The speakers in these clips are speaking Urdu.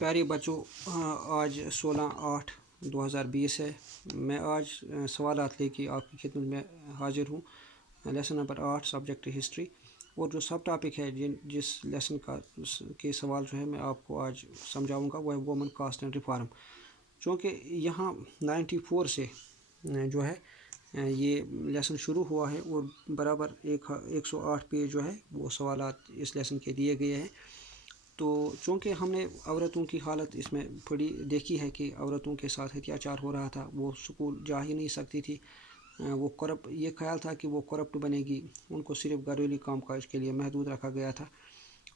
پیارے بچوں، آج 16/8/2020 ہے۔ میں آج سوالات لے کے آپ کی خدمت میں حاضر ہوں۔ لیسن نمبر 8 سبجیکٹ ہسٹری، اور جو سب ٹاپک ہے جس لیسن کے سوال جو ہے میں آپ کو آج سمجھاؤں گا وہ ہے وومن کاسٹ اینڈ ریفارم۔ چونکہ یہاں 94 سے جو ہے یہ لیسن شروع ہوا ہے اور برابر 108 پیج جو ہے وہ سوالات اس لیسن کے دیے گئے ہیں۔ تو چونکہ ہم نے عورتوں کی حالت اس میں دیکھی ہے کہ عورتوں کے ساتھ اتیاچار ہو رہا تھا، وہ سکول جا ہی نہیں سکتی تھی، وہ یہ خیال تھا کہ وہ کرپٹ بنے گی، ان کو صرف گھریلو کام کاج کے لیے محدود رکھا گیا تھا،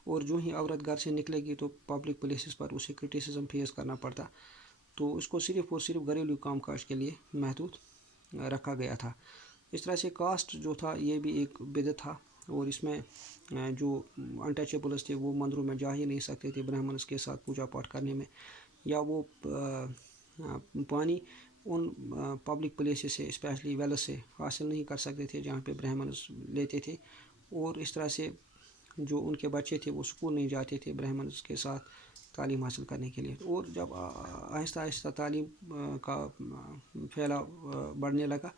اور جو ہی عورت گھر سے نکلے گی تو پبلک پلیسز پر اسے کرٹیسزم فیس کرنا پڑتا، تو اس کو صرف اور صرف گھریلو کام کاج کے لیے محدود رکھا گیا تھا۔ اس طرح سے کاسٹ جو تھا یہ بھی ایک بدعت تھا، اور اس میں جو انٹچیبلز تھے وہ مندروں میں جا ہی نہیں سکتے تھے برہمنس کے ساتھ پوجا پاٹ کرنے میں، یا وہ پانی ان پبلک پلیسز سے اسپیشلی ویلز سے حاصل نہیں کر سکتے تھے جہاں پہ برہمنس لیتے تھے، اور اس طرح سے جو ان کے بچے تھے وہ اسکول نہیں جاتے تھے برہمنس کے ساتھ تعلیم حاصل کرنے کے لیے۔ اور جب آہستہ آہستہ تعلیم کا پھیلاؤ بڑھنے لگا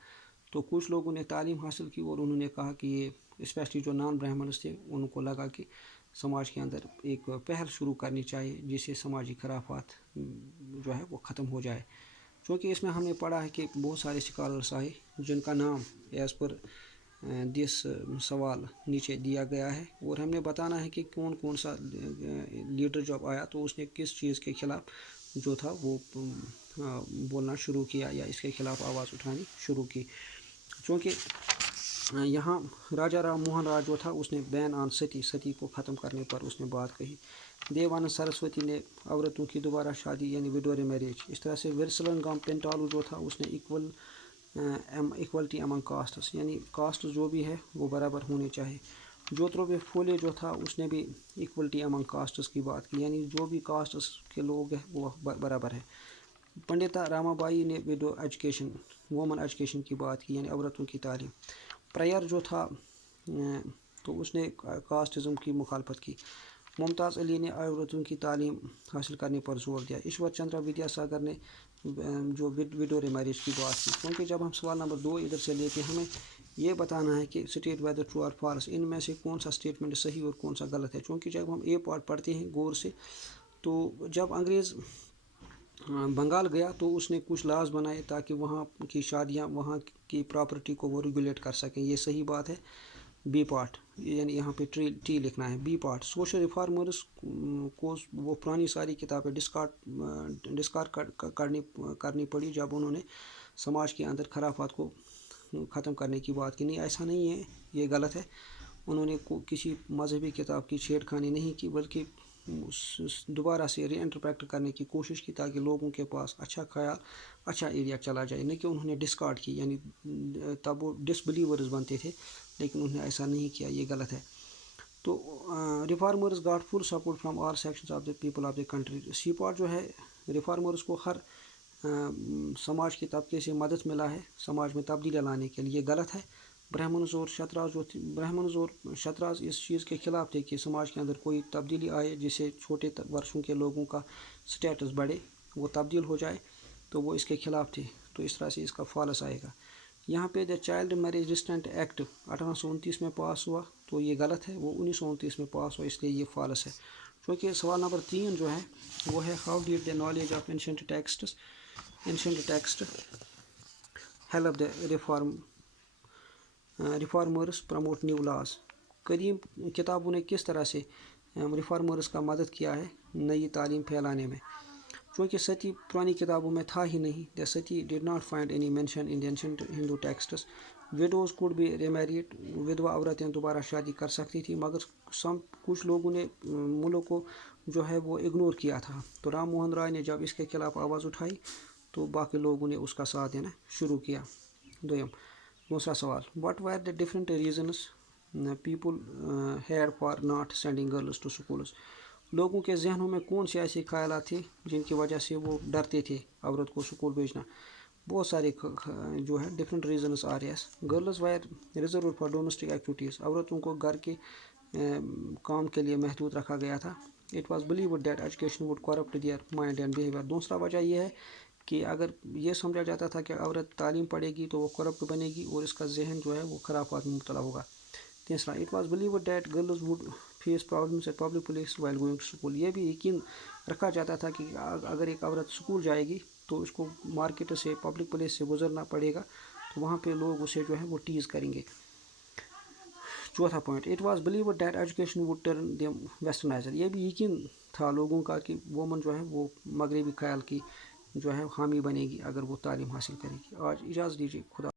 تو کچھ لوگوں نے تعلیم حاصل کی، اور انہوں نے کہا کہ یہ اسپیشلی جو نان برہمنس تھے ان کو لگا کہ سماج کے اندر ایک پہل شروع کرنی چاہیے جس سے سماجی خرافات جو ہے وہ ختم ہو جائے۔ چونکہ اس میں ہم نے پڑھا ہے کہ بہت سارے اسکالرس آئے جن کا نام ایز پر دس سوال نیچے دیا گیا ہے، اور ہم نے بتانا ہے کہ کون کون سا لیڈر جب آیا تو اس نے کس چیز کے خلاف جو تھا وہ بولنا شروع کیا یا اس کے خلاف آواز اٹھانی شروع کی۔ چونکہ یہاں راجا رام موہن رائے جو تھا اس نے بین آن ستی کو ختم کرنے پر اس نے بات کہی۔ دیوانند سرسوتی نے عورتوں کی دوبارہ شادی یعنی وڈوری میریج۔ اس طرح سے ورسلنگام پینٹالو جو تھا اس نے ایکولٹی امنگ کاسٹس یعنی کاسٹ جو بھی ہے وہ برابر ہونے چاہیے۔ جوتروبے پھولے جو تھا اس نے بھی ایکولٹی امنگ کاسٹس کی بات کی، یعنی جو بھی کاسٹس کے لوگ ہیں وہ برابر ہے۔ پنڈتا راما بائی نے وڈو ایجوکیشن وومن ایجوکیشن کی بات کی، یعنی عورتوں کی تعلیم۔ پریئر جو تھا تو اس نے کاسٹزم کی مخالفت کی۔ ممتاز علی نے عورتوں کی تعلیم حاصل کرنے پر زور دیا۔ ایشور چندرا ودیا ساگر نے جو وڈوری میریج کی بات کی۔ کیونکہ جب ہم سوال نمبر 2 ادھر سے لے کے ہمیں یہ بتانا ہے کہ اسٹیٹ ویدر ٹرو اور فالس، ان میں سے کون سا اسٹیٹمنٹ صحیح اور کون سا غلط ہے۔ چونکہ جب ہم اے پارٹ پڑھتے ہیں غور سے تو جب انگریز بنگال گیا تو اس نے کچھ لاز بنائے تاکہ وہاں کی شادیاں وہاں کی پراپرٹی کو وہ ریگولیٹ کر سکیں، یہ صحیح بات ہے۔ بی پارٹ یعنی یہاں پہ ٹی لکھنا ہے۔ بی پارٹ سوشل ریفارمرز کو وہ پرانی ساری کتابیں ڈسکارڈ کرنی پڑی جب انہوں نے سماج کے اندر خرافات کو ختم کرنے کی بات کی۔ نہیں، ایسا نہیں ہے، یہ غلط ہے۔ انہوں نے کسی مذہبی کتاب کی چھیڑ خانی نہیں کی، بلکہ دوبارہ سے ری انٹرپریٹ کرنے کی کوشش کی تاکہ لوگوں کے پاس اچھا خیال اچھا ایریا چلا جائے، نہ کہ انہوں نے ڈسکارڈ کی، یعنی تب وہ ڈس بلیورز بنتے تھے لیکن انہوں نے ایسا نہیں کیا، یہ غلط ہے۔ تو reformers got full support from all sections of the people of the country. C part جو ہے ریفارمرز کو ہر سماج کے طبقے سے مدد ملا ہے سماج میں تبدیلی لانے کے لیے، یہ غلط ہے۔ برہمنز اور شتراز اس چیز کے خلاف تھے کہ سماج کے اندر کوئی تبدیلی آئے جس سے چھوٹے ورشوں کے لوگوں کا سٹیٹس بڑھے، وہ تبدیل ہو جائے، تو وہ اس کے خلاف تھے، تو اس طرح سے اس کا فالس آئے گا۔ یہاں پہ the child marriage restraint act 1829 میں پاس ہوا تو یہ غلط ہے، وہ 1929 میں پاس ہوا، اس لیے یہ فالس ہے۔ چونکہ سوال نمبر 3 جو ہے وہ ہے how did the knowledge of ancient text help the reformers promote new laws. قدیم کتابوں نے کس طرح سے ریفارمرز کا مدد کیا ہے نئی تعلیم پھیلانے میں۔ چونکہ ستی پرانی کتابوں میں تھا ہی نہیں، the sati did not find any mention in the ancient Hindu texts. Widows could be remarried, ودوا عورتیں دوبارہ شادی کر سکتی تھی، مگر کچھ لوگوں نے ملک کو جو ہے وہ اگنور کیا تھا، تو رام موہن رائے نے جب اس کے خلاف آواز اٹھائی تو باقی لوگوں نے اس کا ساتھ دینا شروع کیا۔ دوسرا سوال، what were the different reasons people had for not sending girls to schools. لوگوں کے ذہنوں میں کون سے ایسے خیالات تھے جن کی وجہ سے وہ ڈرتے تھے عورت کو سکول بھیجنا۔ بہت سارے جو ہے different reasons are as. Girls were reserved for domestic activities, عورتوں کو گھر کے کام کے لیے محدود رکھا گیا تھا۔ It was believed that education would corrupt their mind and behaviour. دوسرا وجہ یہ ہے کہ اگر یہ سمجھا جاتا تھا کہ عورت تعلیم پڑھے گی تو وہ کرپٹ بنے گی اور اس کا ذہن جو ہے وہ خرافات میں مبتلا ہوگا. تیسرا, it was believed that girls would face problems at public place while going to school. یہ بھی یقین رکھا جاتا تھا کہ اگر ایک عورت اسکول جائے گی تو اس کو مارکیٹ سے پبلک پلیس سے گزرنا پڑے گا, تو وہاں پہ لوگ اسے جو ہے وہ ٹیز کریں گے. چوتھا point, it was believed that education would turn them westernizer. یہ بھی یقین تھا لوگوں کا کہ وومن جو ہے وہ مغربی خیال کی جو ہے حامی بنے گی اگر وہ تعلیم حاصل کرے گی. آج اجازت دیجیے, خدا.